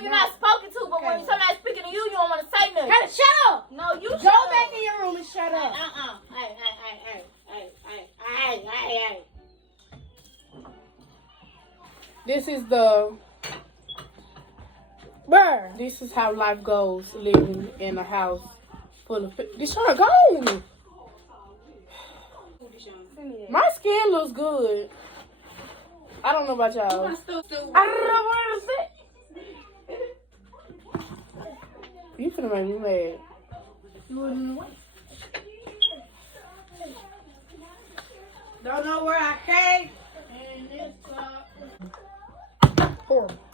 when you're not spoken to, but when somebody's speaking to you, you don't want to say nothing. Hey, shut up. No, you go shut up. back in your room and shut up. Hey. This is the. Bruh, this is how life goes living in a house full of. This shirt gone. My skin looks good. I don't know about y'all. I don't know what to say. You finna make me mad. Don't know where I came.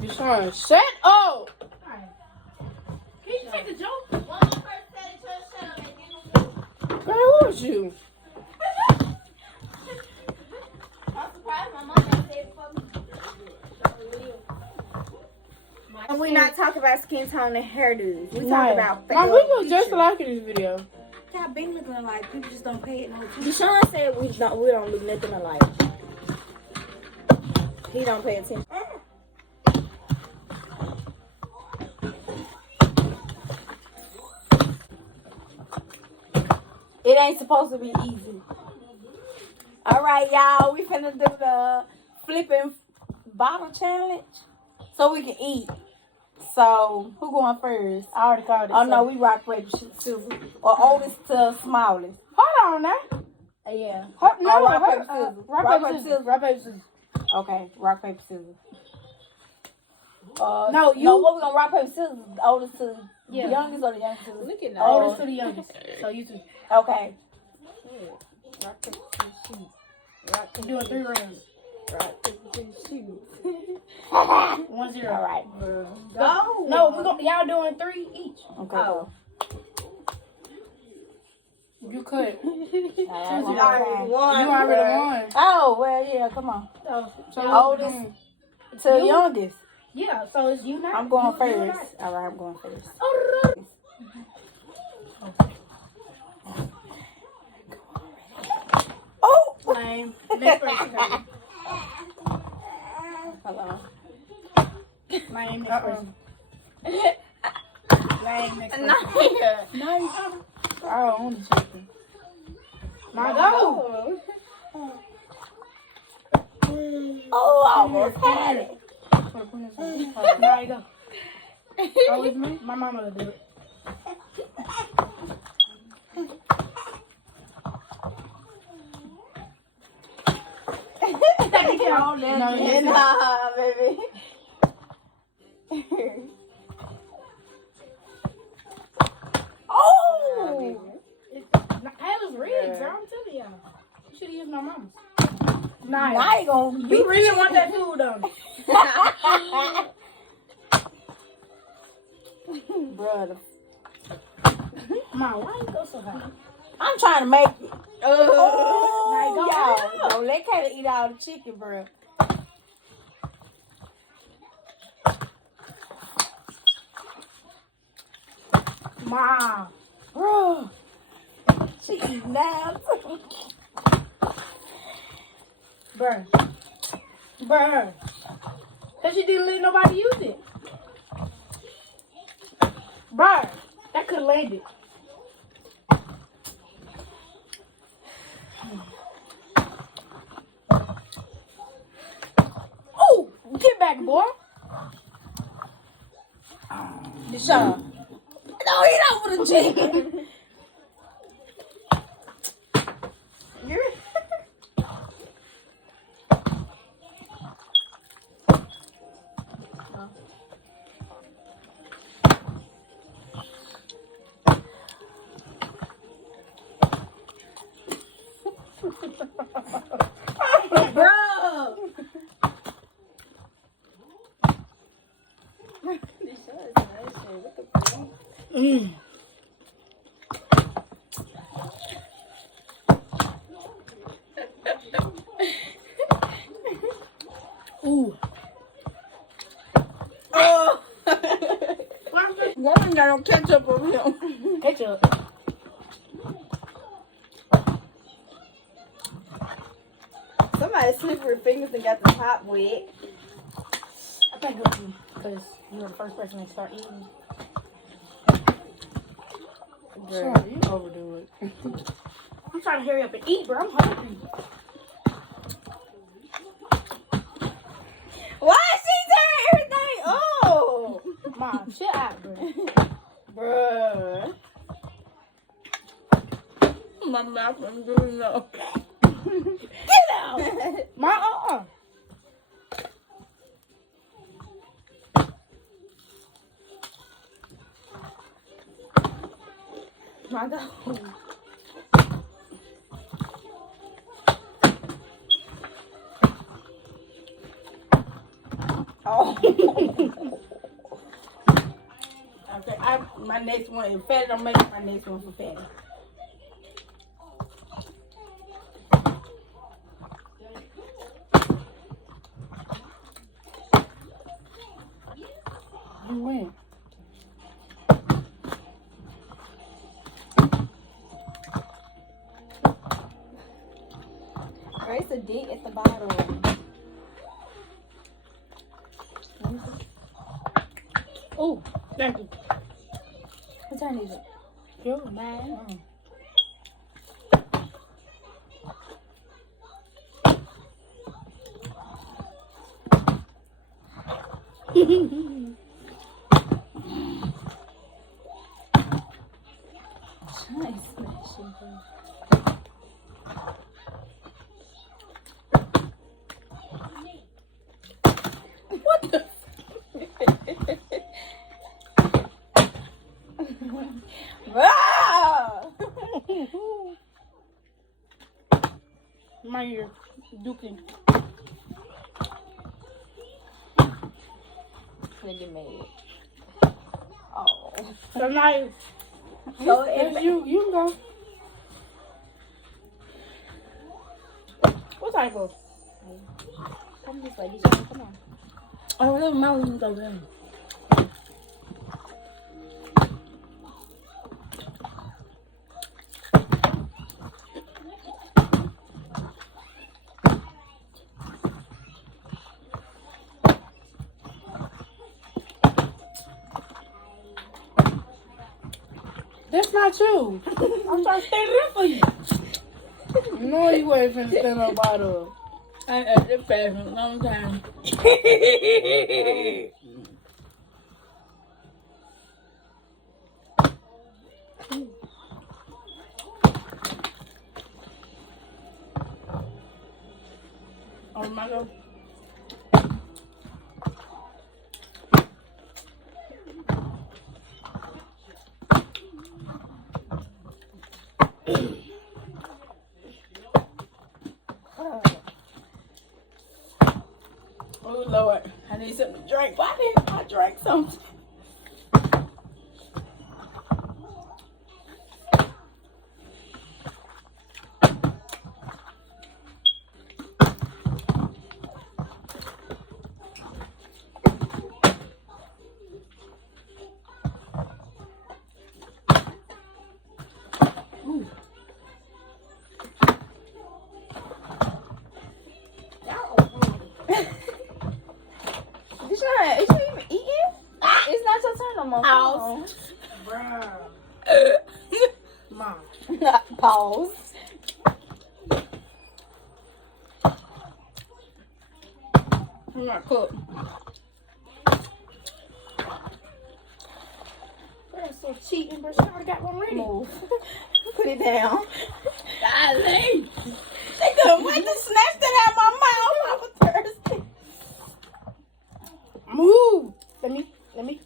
You trying to shut up. Can you take a joke? One more person said it, shut up and get them. Girl, who was you? I'm surprised my mom said it for me. And we're not talking about skin tone and hairdos. We talking about Mom, we look just like in this video. Y'all been looking alike. People just don't pay it no attention. Deshaun said we don't look nothing alike. He don't pay attention. It ain't supposed to be easy. All right, y'all. We finna do the flipping bottle challenge so we can eat. So, who going first? I already called it. Oh, no, we rock, paper, scissors. Or oldest to smallest. Hold on now. Yeah. No, rock, paper, scissors. Rock, paper, scissors. Rock, paper, scissors. Okay, rock, paper, scissors. No, No, what we gonna rock, paper, scissors? Oldest to the youngest or the youngest to the Look at that. Oldest to the youngest. So you two. Okay. Rock, paper, scissors, shoot. Rock, We're doing 3 rounds. rock, paper, scissors, shoot. 1-0. All right. Go. No, y'all doing 3 each. Okay. Oh. You could. All right, You one more time. already won. Oh, well, yeah, come on. So Oldest to youngest. Yeah, so it's you now. I'm going You first. All right, I'm going first. Oh! Lame. Next person. Hold on. Lame. Next person. Lame. Next person. Nice. Oh, I'm just joking. My go. Oh, I almost had it. Now you go. Oh, it's me? My mama will do it. No, yes, Nah, baby. Oh! That was rigged, girl. I'm telling y'all. You should have used my mama's. Nah, Now you gonna you beat really want that food, don't you? Brother. Mom, why you go so high? I'm trying to make it. Oh, y'all. Don't let Kayla eat all the chicken, bro. Mom. Bro. She eating now. Bruh. Cause she didn't let nobody use it. Bruh. That could have landed. Oh, get back, boy. Deshaun. Don't eat over the chicken. Bro. Ooh. Oh. Woman got no ketchup on him. Ketchup. Somebody slipped her fingers and got the top wet. I think it's because You're the first person to start eating. Girl. Sorry, you overdo it. I'm trying to hurry up and eat, bro. I'm hungry. Why she turn everything? Oh, Mom, shut up, bro. bruh. My mouth is doing no. Get out. My My God. Oh. Okay, my next one is fatty. Don't make my next one for fatty. You win. There's a dent at the bottom. Oh, thank you. What turn is it? You're mine. Nice smashing. What the? Wow. My ear. Duking. Look at me. Oh. So now, So if if you can go. What type of? come this way, come on. Oh, look, my one's over there. That's not you. I'm trying to stand up for you. No, you ain't finna stand up by the. I ate this fast for a long time. Oh my God. Oh Lord, I need something to drink. Why didn't I drink something? Deshaun, is you even eating? It's not your turn no more. Ow. Bruh. Mom. Pause. I'm not cooked. That's so cheating, but she already got one ready. Move. Put it down. Golly. They couldn't wait to snatch that out of my mouth. I was thirsty. Move. Let me.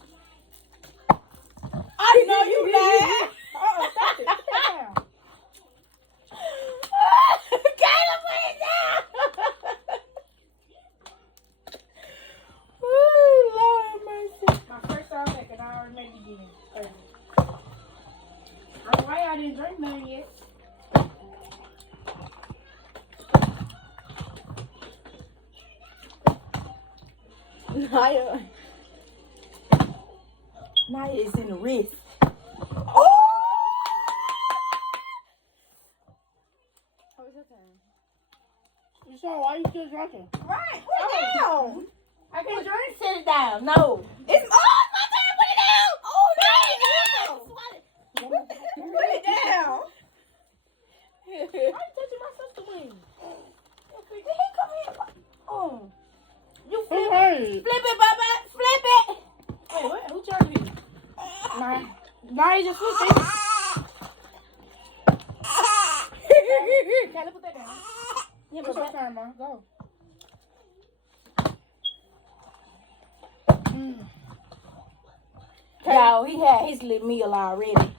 I know you laugh. Stop it. Put it down. Kayla, put it down. Ooh, Lord mercy. My first time back and I already made it again. I don't know why I didn't drink none yet. Naya is in the wrist. Oh! How was your turn? So why you still drinking? Right, put it down. I can't drink. Sit it down. No. It's Nah, you just flip it. Kayla, put that down. Yeah, but your turn, Ma. Go. Y'all, he had his little meal already.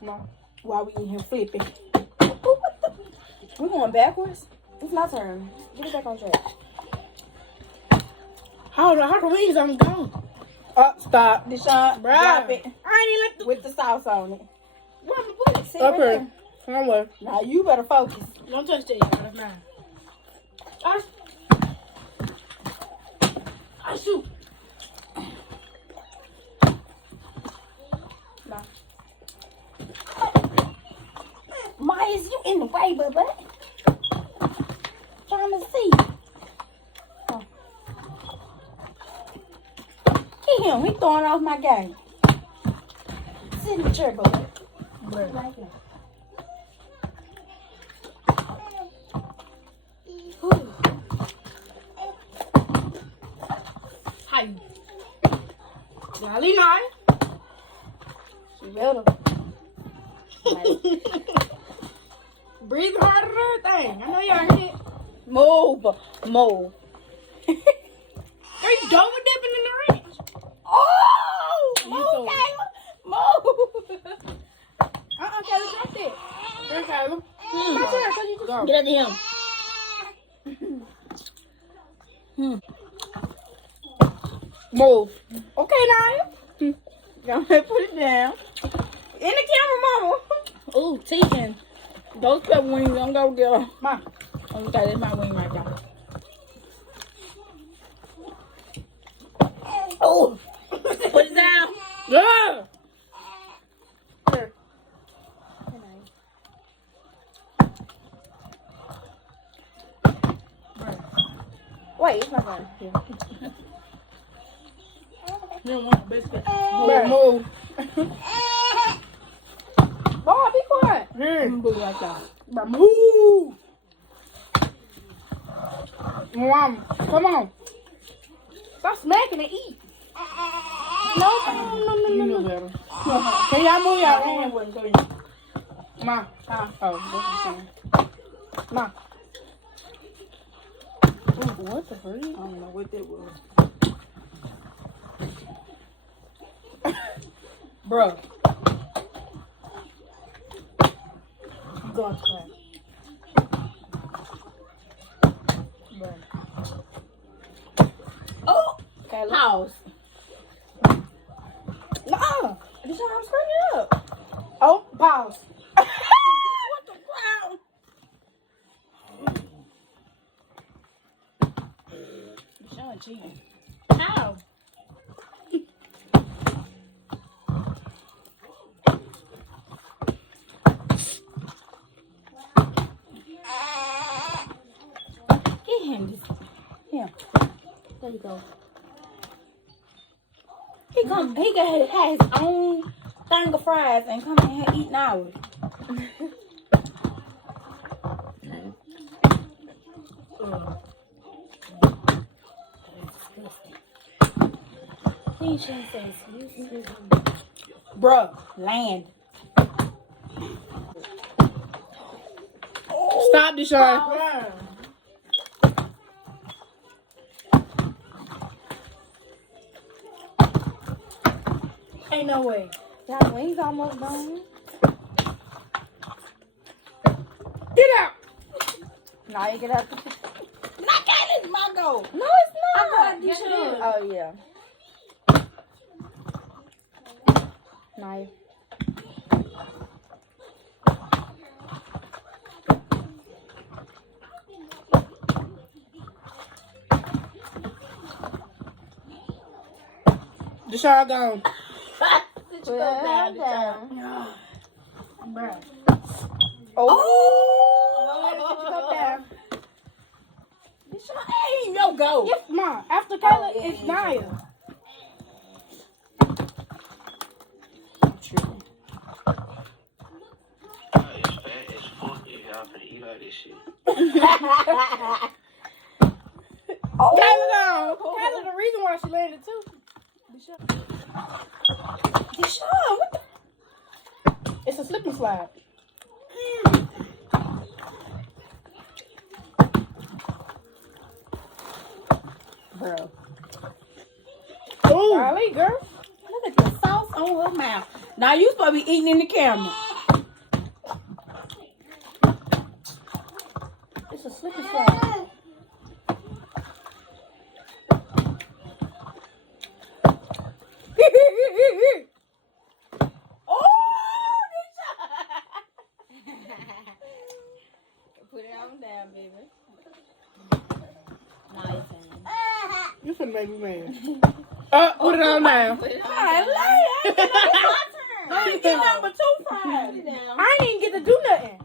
No. While we in here flipping. We going backwards? It's my turn. Get it back on track. How the wings I'm gone? Oh, stop. Deshaun, Bruh. drop it. I ain't even With the sauce on it. Where am I put it? See let right the... Okay. there. Come on, where? Now you better focus. Don't touch that, y'all. That's mine. I shoot. Myers, you in the way, bubba. Trying to see. Oh. Get him. He throwing off my game. Sit in the chair, bubba. Right there. Hi. Golly, nine. She better. Breathe harder than everything. I know y'all heard it. Move. Move. They double dipping in the ranch. Oh! You Move, throw it. Kayla. Move. Kayla, drop that. There, Kayla. My turn, so you just go. Get at him. Move. Okay, Naya. Go ahead, put it down. In the camera, mama. Ooh, Tegan. Those pepper wings, don't go get them. Ma. Okay, that's my wing right there. Oh. Put it down. Yeah. Here. Wait, it's my turn. You don't want the biscuit. Move. Boy, be quiet. Here. Move like that. Bro, move. Mom, come on. Stop smacking and eat. No. You know better. Can y'all move y'all hand with me? Ma. Oh, that's the same. Ma. Ooh, what the freak? I don't know what that was. Bro. You going to class. Bro. Oh. Okay, pause. No. This time I'm screwing it up. Oh, pause. What the crowd? Sean cheating. How? Get him this. Yeah. There you go. He got his own thing of fries and come in here eating ours. He shouldn't say excuse me. Bruh, land. Stop, Deshaun. Ain't no way. That wings almost done. Get out. Now you get up. Not Kayla's my goal. No, it's not. I thought you should. Oh, yeah. Nice. Deshaun gone. Sit your cup down. Bruh. Oh! Deshaun, ain't no go. Yes, Ma. After Kayla, it's Naya. Oh. Kayla gone. Kayla, the reason why she landed too. Deshaun, slide. Bro. Ooh. Golly, girl. Look at the sauce on her mouth. Now you supposed to be eating in the camera. It's a slippery slide. Oh, put it on down, baby. Nice. You finna make me mad. Put it on now. Put it on down. No, you get number 2 fries. I ain't even get to do nothing.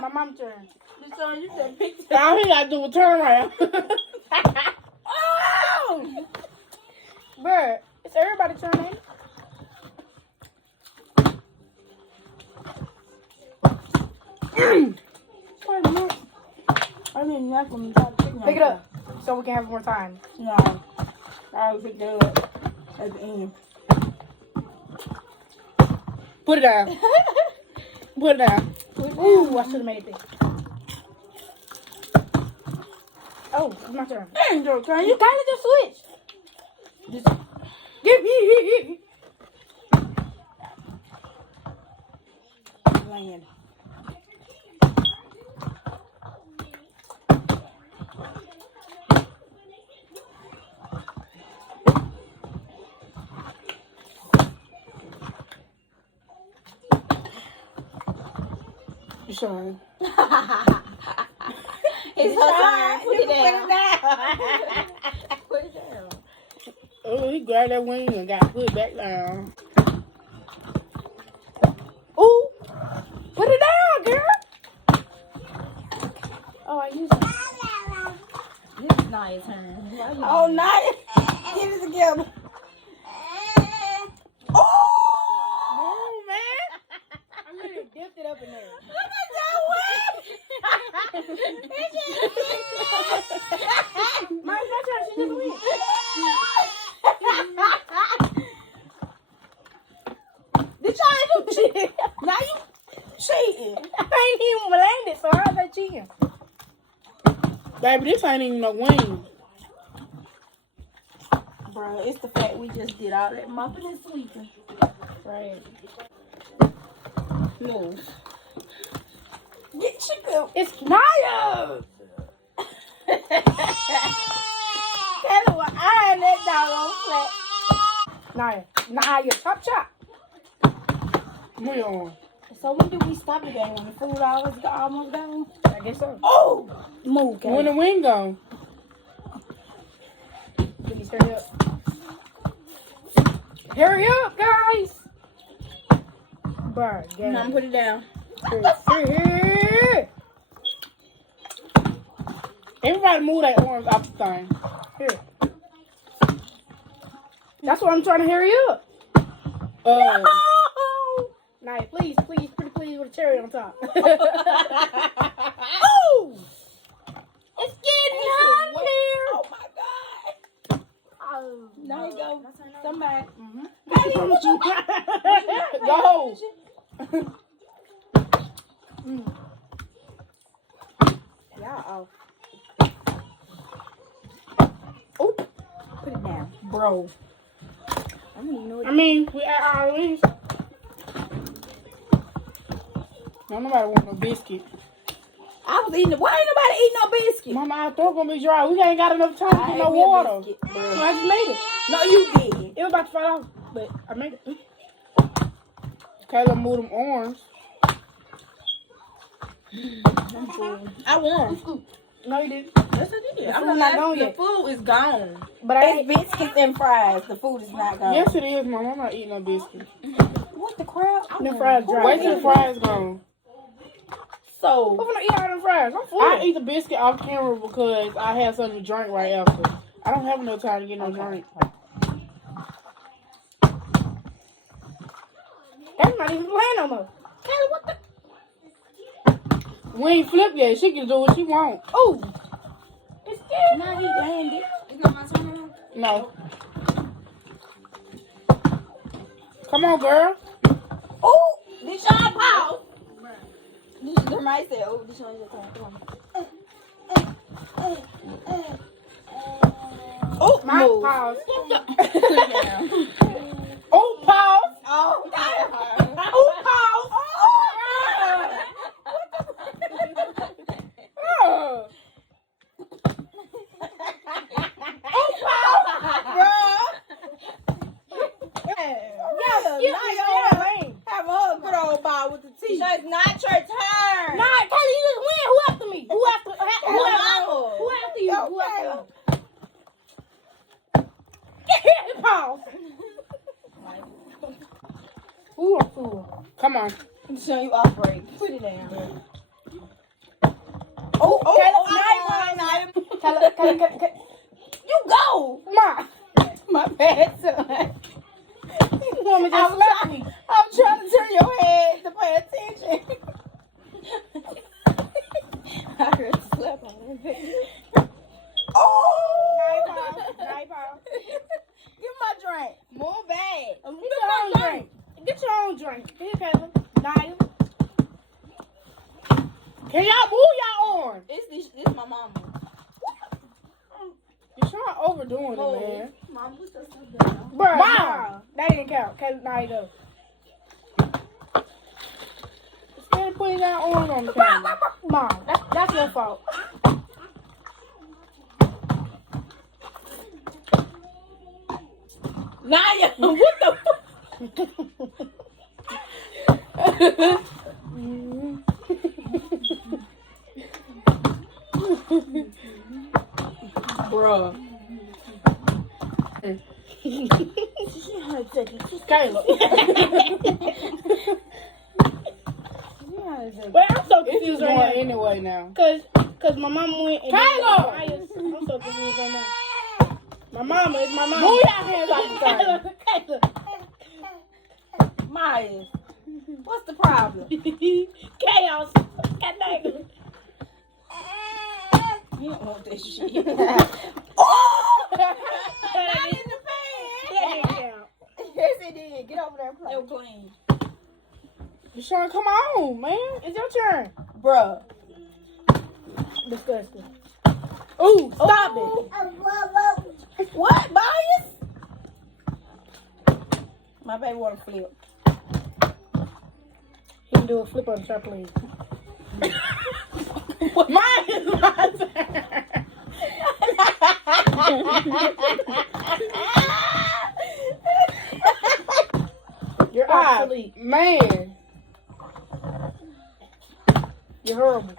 My mom's turn. So you said picture. All he gotta do is turn around. Oh! Bruh, it's everybody's turn, ain't it? I mean, that's when you try to Pick it up so we can have more time. No. I'll pick that up at the end. Put it down. Put it down. Ooh, I should have made it big. Oh, it's my turn. Angel, can You gotta just switch. Just Give me. land. You sorry. It's her turn. Put it down. Put it down. Oh, he grabbed that wing and got put it back down. Ooh, put it down, girl. Oh, I used it. This is Naya's turn. Oh, Naya. Get it together. Oh, man. I really dipped it up in there. Look at that My turn, she just went. Did y'all do cheating? Now you cheating. I ain't even landed, so how's that cheating? Baby, this ain't even no wing. Bro, it's the fact we just did all that mopping and sweeping. Right. No. Get your go. It's Naya. Tell her what iron that dog on flat. Naya, chop. Move on. So when do we stop the game? When the food almost gone? I guess so. Oh! Move, okay. When the wing gone. Can you hurry up? Hurry up, guys! Bruh, get No, put it down. Here. Everybody move that arms off the thing. Here. That's what I'm trying to hurry up. Naya, please, pretty please with a cherry on top. Oh! It's getting hot in here. Oh my God. Now you go. Somebody. Mm-hmm. Go. Y'all off. Oh, put it down, bro. I don't even know what We at our least. No, nobody want no biscuit. I was eating. Why ain't nobody eating no biscuit? Mama, our throat gonna be dry. We ain't got enough time to get no water. Biscuit, So I just made it. no, you didn't. It was about to fall off, but I made it. Kayla moved them arms. I won. No, you didn't. Yes, I did. The food not gone The yet. food is gone. But I It's ain't. biscuits and fries. The food is not gone. Yes, it is, Mom. I'm not eating no biscuit. What the crap? The fries dry. Wait till the fries gone. So, I'm gonna eat all them fries. I'm full. I eat the biscuit off camera because I have something to drink right after. I don't have no time to get no drink. That's not even playing no more. Kayla, what the? We ain't flipped yet. She can do what she want. Oh, it's good. Now he landed. It's not my turn. No. Come on, girl. Oh, did y'all There might say, oh, this one's your turn. Come on. Oh, My move. pause. Oh, pause. Oh, Oh, pause. Have a good old ball with the teeth. So it's not your turn. Nah, Kelly, you just win. Who after me? Who after you? Mama. Who after you? Who after you? Pause. Ooh, ooh. Come on. I'm showing you off break. Put it down. Oh, You go. Ma. my bad, son. You want me to just slap me? I'm trying to turn your head to pay attention. I heard the slap on it. Oh! Night pause. Give my drink. Move back. Get your own drink. Get your own drink. Here, Kayla. Naya. Can y'all move y'all arms? This my mama. You're trying overdoing it, man. Mom, put your stuff down. Bruh, nah. That didn't count. Kayla, Naya, go. Instead of putting y'all arms on the camera. Mom, that's your fault. Naya, what the fuck? Bruh. Kayla. Well, I'm so confused right now. Anyway now. Cause my mama went and Kayla! I'm so confused right now. My mama is my mama. Move your hands off the Kayla. Maya, what's the problem? Chaos. God dang it. You don't want this shit. Oh! That Not in didn't the count. Yes, it did. Get over there and play. fan. They were clean. Deshaun, come on, man. It's your turn. Bruh. Disgusting. Ooh, stop it. What, bias? My baby want to flip. He can do a flip on the trampoline. Mine is my turn. You're obsolete. Man. You're horrible.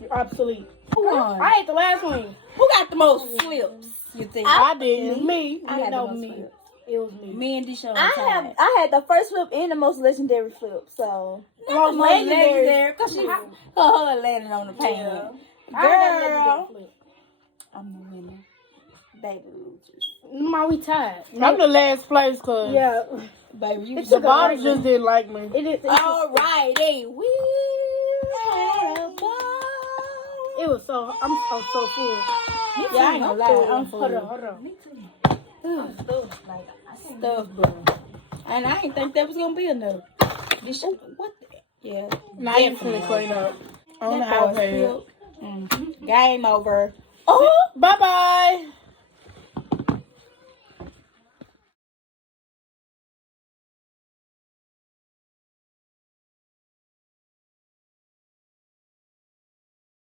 You're obsolete. Come on. I ate the last one. Who got the most flips, you think? I did. It was me. I had the No, most me. flips. It was me. Me and Deshaun I had the first flip and the most legendary flip, so Not the most legendary, because she her landing on the pan. Yeah. I had that Girl. legendary flip. I'm the winner. baby. Ma, we tied. I'm the last place, cause Yeah. baby, you It's the a bottom good just didn't like me. It is. Alrighty, we It was so. I'm so full. Yeah, I ain't gonna lie, I'm full. Hold on. Stuff, bro. And I didn't think that was gonna be enough. This shit, what? Yeah. Now you finna clean up. On the That boy iPad. Game over. Oh, bye bye.